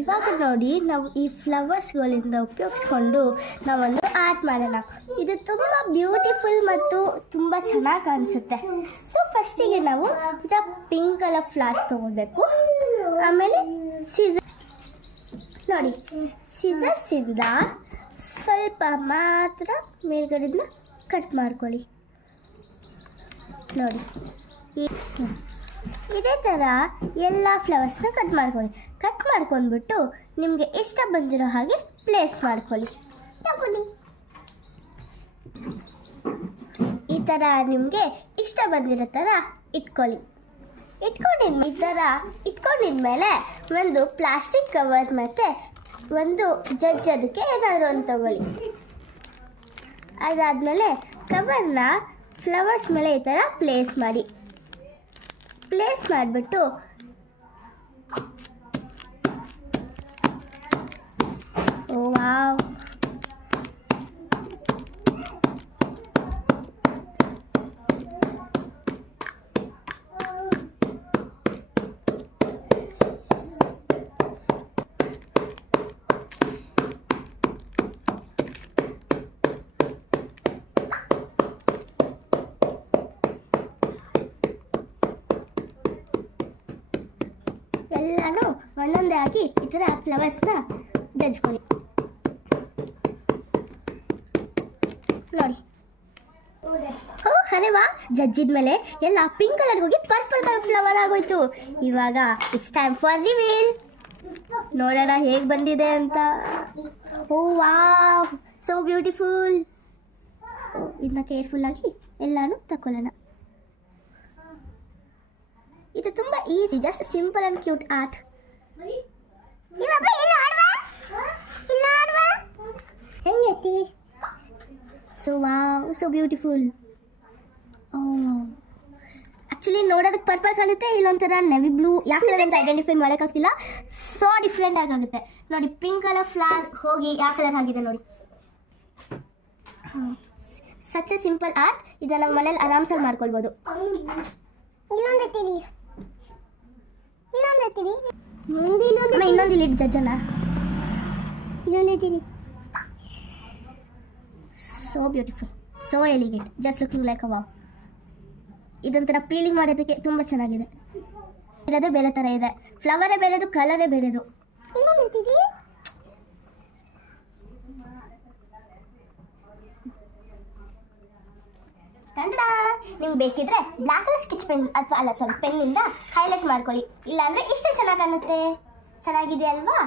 ಇವಾಗ ನೋಡಿ ನಾವು ಈ ಫ್ಲವರ್ಸ್ಗಳಿಂದ ಉಪಯೋಗಿಸ್ಕೊಂಡು ನಾವೊಂದು ಆರ್ಟ್ ಮಾಡೋಣ. ಇದು ತುಂಬ ಬ್ಯೂಟಿಫುಲ್ ಮತ್ತು ತುಂಬ ಚೆನ್ನಾಗಿ ಕಾಣಿಸುತ್ತೆ. ಸೊ ಫಸ್ಟಿಗೆ ನಾವು ಪಿಂಕ್ ಕಲರ್ ಫ್ಲವರ್ಸ್ ತೊಗೊಳ್ಬೇಕು. ಆಮೇಲೆ ನೋಡಿ ಸಿಸರ್ಸಿಂದ ಸ್ವಲ್ಪ ಮಾತ್ರ ಮೇಲ್ಗಡೆಯಿಂದ ಕಟ್ ಮಾಡ್ಕೊಳ್ಳಿ. ನೋಡಿ ಇದೇ ಥರ ಎಲ್ಲ ಫ್ಲವರ್ಸ್ನ ಕಟ್ ಮಾಡ್ಕೊಳ್ಳಿ. ಕಟ್ ಮಾಡ್ಕೊಂಡ್ಬಿಟ್ಟು ನಿಮಗೆ ಇಷ್ಟ ಬಂದಿರೋ ಹಾಗೆ ಪ್ಲೇಸ್ ಮಾಡ್ಕೊಳ್ಳಿ. ಈ ಥರ ನಿಮಗೆ ಇಷ್ಟ ಬಂದಿರೋ ಥರ ಇಟ್ಕೊಳ್ಳಿ. ಇಟ್ಕೊಂಡಿದ್ಮೇಲೆ ಒಂದು ಪ್ಲಾಸ್ಟಿಕ್ ಕವರ್ ಮತ್ತು ಒಂದು ಅದಕ್ಕೆ ಏನಾದರೂ ಒಂದು ತಗೊಳ್ಳಿ. ಅದಾದಮೇಲೆ ಕವರ್ನ ಫ್ಲವರ್ಸ್ ಮೇಲೆ ಈ ಥರ ಪ್ಲೇಸ್ ಮಾಡಿಬಿಟ್ಟು ವಾವ್, ಎಲ್ಲನೂ ಒಂದೊಂದೇ ಹಾಕಿ ಈ ಥರ ಫ್ಲವರ್ಸ್ನ ಜಜ್ಕೊಳ್ಳಿ. ನೋಡಿ ಅರೆ ವಾ, ಜಜ್ಜಿದ್ಮೇಲೆ ಎಲ್ಲ ಪಿಂಕ್ ಕಲರ್ ಹೋಗಿ ಪರ್ಪಲ್ ಕಲರ್ ಫ್ಲವರ್ ಆಗೋಯ್ತು. ಇವಾಗ ಇಟ್ಸ್ ಟೈಮ್ ಫಾರ್ ರಿವೀಲ್. ನೋಡೋಣ ಹೇಗೆ ಬಂದಿದೆ ಅಂತ. Oh wow, so beautiful. ಇದನ್ನ ಕೇರ್ಫುಲ್ಲಾಗಿ ಎಲ್ಲನೂ ತಗೊಳ್ಳೋಣ. ಇದು ತುಂಬ easy, just simple and cute art. ಹೆಂಗೈತಿ? So wow, so beautiful. Actually ನೋಡೋದಕ್ಕೆ ಪರ್ಪಲ್ ಕಾಣುತ್ತೆ, ಇಲ್ಲೊಂಥರ ನೆವಿ ಬ್ಲೂ. ಯಾವ ಕಲರ್ ಅಂತ ಐಡೆಂಟಿಫೈ ಮಾಡೋಕ್ಕಾಗ್ತಿಲ್ಲ, ಸೊ ಡಿಫ್ರೆಂಟ್ ಆಗುತ್ತೆ. ನೋಡಿ ಪಿಂಕ್ ಕಲರ್ ಫ್ಲವರ್ ಹೋಗಿ ಯಾವ ಕಲರ್ ಆಗಿದೆ ನೋಡಿ. Such a simple art. ಇದನ್ನು ನಮ್ಮ ಮನೇಲಿ ಆರಾಮ್ಸಾಗಿ ಮಾಡ್ಕೊಳ್ಬೋದು. ಇನ್ನೊಂದು ಇಲ್ಲಿಟ್ಟು ಜಜ್ಜನ. So beautiful, so elegant, just looking like a wow. ಇದೊಂಥರ ಪೀಲಿಂಗ್ ಮಾಡೋದಕ್ಕೆ ತುಂಬ ಚೆನ್ನಾಗಿದೆ. ಇರೋದೇ ಬೇರೆ ಥರ ಇದೆ, ಫ್ಲವರೇ ಬೇರೆದು, ಕಲರೇ ಬೇರೆದು. ನಿಮ್ಗೆ ಬೇಕಿದ್ರೆ ಬ್ಲ್ಯಾಕ್ ಕಲರ್ ಸ್ಕೆಚ್ ಪೆನ್ ಅಥವಾ ಪೆನ್ನಿಂದ ಹೈಲೈಟ್ ಮಾಡ್ಕೊಳ್ಳಿ. ಇಲ್ಲಾಂದರೆ ಇಷ್ಟೇ ಚೆನ್ನಾಗಿ ಕಾಣುತ್ತೆ. ಚೆನ್ನಾಗಿದೆ ಅಲ್ವಾ?